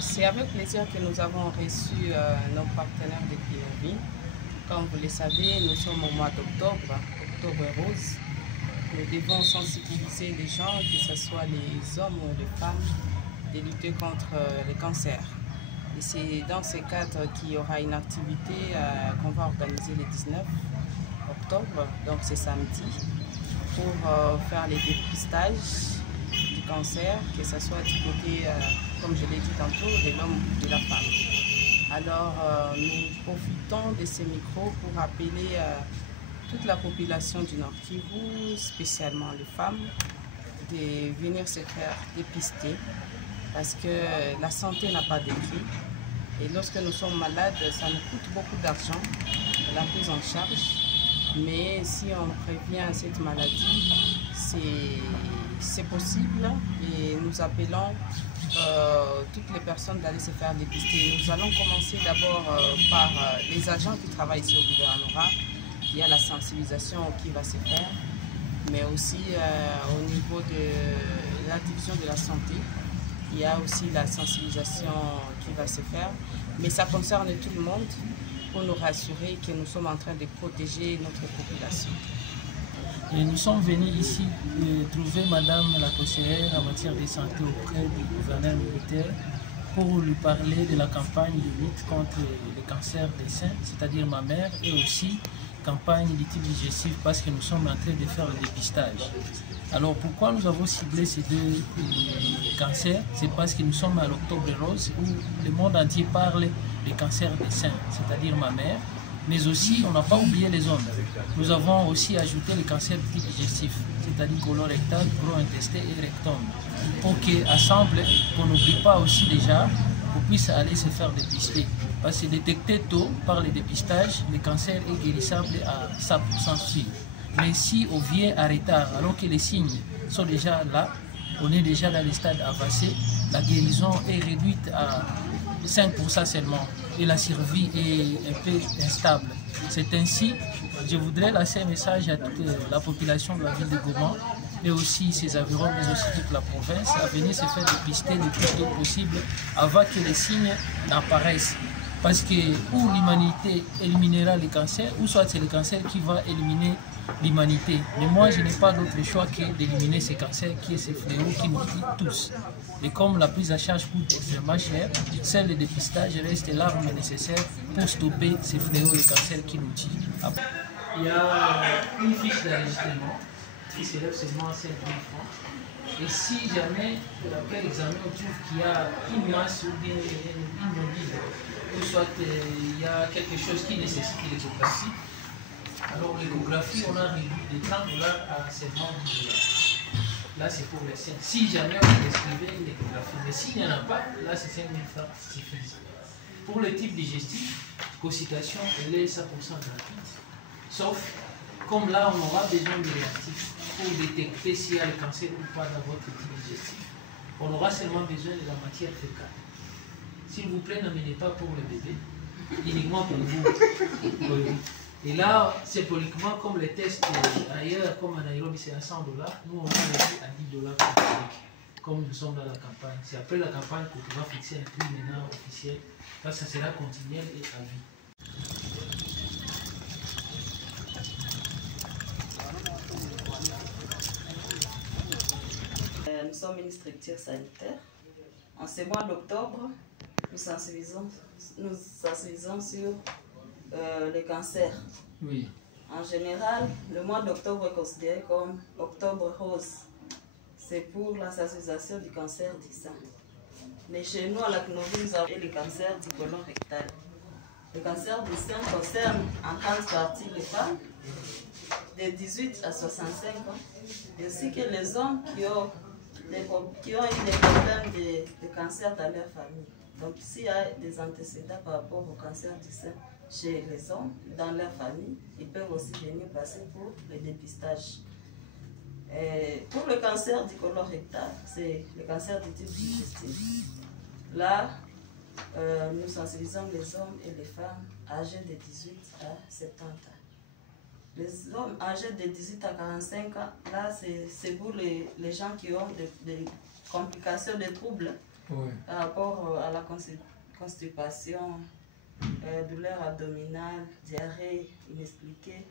C'est avec plaisir que nous avons reçu nos partenaires de Clinovie. Comme vous le savez, nous sommes au mois d'octobre, octobre rose. Nous devons sensibiliser les gens, que ce soit les hommes ou les femmes, de lutter contre le cancer. Et c'est dans ce cadre qu'il y aura une activité qu'on va organiser le 19 octobre, donc c'est samedi, pour faire les dépistages du cancer, que ce soit du côté, comme je l'ai dit tantôt, de l'homme ou de la femme. Alors, nous profitons de ces micros pour appeler toute la population du Nord Kivu, spécialement les femmes, de venir se faire dépister parce que la santé n'a pas de prix. Et lorsque nous sommes malades, ça nous coûte beaucoup d'argent, la prise en charge. Mais si on prévient cette maladie, c'est possible et nous appelons toutes les personnes d'aller se faire dépister. Nous allons commencer d'abord par les agents qui travaillent ici au gouvernorat. Il y a la sensibilisation qui va se faire, mais aussi au niveau de la division de la santé, il y a aussi la sensibilisation qui va se faire. Mais ça concerne tout le monde pour nous rassurer que nous sommes en train de protéger notre population. Et nous sommes venus ici trouver Madame la conseillère en matière de santé auprès du gouverneur militaire pour lui parler de la campagne de lutte contre le cancer des seins, c'est-à-dire ma mère, et aussi campagne du type digestif parce que nous sommes en train de faire le dépistage. Alors pourquoi nous avons ciblé ces deux cancers? C'est parce que nous sommes à l'octobre rose où le monde entier parle du cancer des seins, c'est-à-dire ma mère. Mais aussi, on n'a pas oublié les hommes. Nous avons aussi ajouté le cancer du type digestif, c'est-à-dire colorectal, gros-intestin et rectum. Pour qu'ensemble, qu'on n'oublie pas aussi déjà, qu'on puisse aller se faire dépister. Parce que détecté tôt par le dépistage, le cancer est guérissable à 100% sûr. Mais si on vient à retard, alors que les signes sont déjà là, on est déjà dans le stade avancé, la guérison est réduite à 5% seulement et la survie est un peu instable. C'est ainsi, je voudrais lancer un message à toute la population de la ville de Goma, mais aussi ses environs, mais aussi toute la province, à venir se faire dépister le plus tôt possible avant que les signes n'apparaissent. Parce que ou l'humanité éliminera le cancer, ou soit c'est le cancer qui va éliminer l'humanité. Mais moi, je n'ai pas d'autre choix que d'éliminer ce cancer qui est ce fléau qui nous tue tous. Et comme la prise en charge coûte extrêmement cher, seul le dépistage reste l'arme nécessaire pour stopper ce fléau et cancer qui nous tue. Il y a une fiche d'enregistrement qui s'élève seulement à 5 000 francs. Et si jamais, après l'examen, on trouve qu'il y a une masse ou bien une mobile, ou soit il y a quelque chose qui nécessite l'échographie, alors l'échographie, on a réduit de 30 $ à seulement 10 $. Là, c'est pour les seins. Si jamais on prescrivait une échographie, mais s'il n'y en a pas, là, c'est 5 000 francs suffisant. Pour le type digestif, consultation, elle est 100% gratuite. Sauf, comme là, on aura besoin de réactifs pour détecter s'il y a le cancer ou pas dans votre type digestif. On aura seulement besoin de la matière fécale. S'il vous plaît, n'amenez pas pour le bébé, uniquement pour vous. Et là, symboliquement, comme les tests ailleurs, comme à Nairobi, c'est à 100 $, nous on a réduit à 10 $ par clinique, comme nous sommes dans la campagne. C'est après la campagne qu'on pourra fixer un prix maintenant officiel, parce que ça sera continuel et à vie. Nous sommes une structure sanitaire. En ce mois d'octobre, nous sensibilisons sur le cancer. Oui. En général, le mois d'octobre est considéré comme octobre rose. C'est pour la sensibilisation du cancer du sein. Mais chez nous, à la Clinovie, nous avons le cancer du côlon rectal. Le cancer du sein concerne en grande partie les femmes de 18 à 65 ans, ainsi que les hommes qui ont eu des problèmes de cancer dans leur famille. Donc, s'il y a des antécédents par rapport au cancer du sein chez les hommes, dans leur famille, ils peuvent aussi venir passer pour le dépistage. Pour le cancer du côlon rectal, c'est le cancer du type digestif. Là, nous sensibilisons les hommes et les femmes âgés de 18 à 70 ans. Les hommes âgés de 18 à 45 ans, là, c'est pour les gens qui ont des complications, des troubles Ouais. Par rapport à la constipation, douleur abdominale, diarrhée inexpliquée,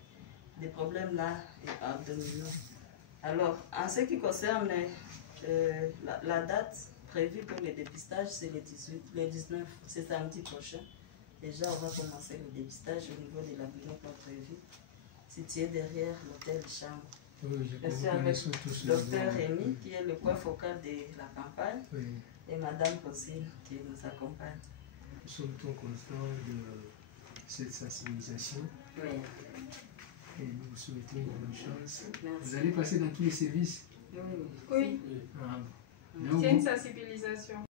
des problèmes là abdominaux. Alors, en ce qui concerne la date prévue pour le dépistage, c'est le 19, c'est samedi prochain. Déjà, on va commencer le dépistage au niveau de la clinique prévue, située derrière l'hôtel Chambre. Oui, Je suis avec le docteur Rémi, qui est le point focal de la campagne, oui. et Madame Cosine, qui nous accompagne. Nous sommes tout conscients de cette sensibilisation. Oui. Et nous vous souhaitons une bonne chance. Merci. Vous allez passer dans tous les services. Oui. Oui, Ah, c'est une sensibilisation.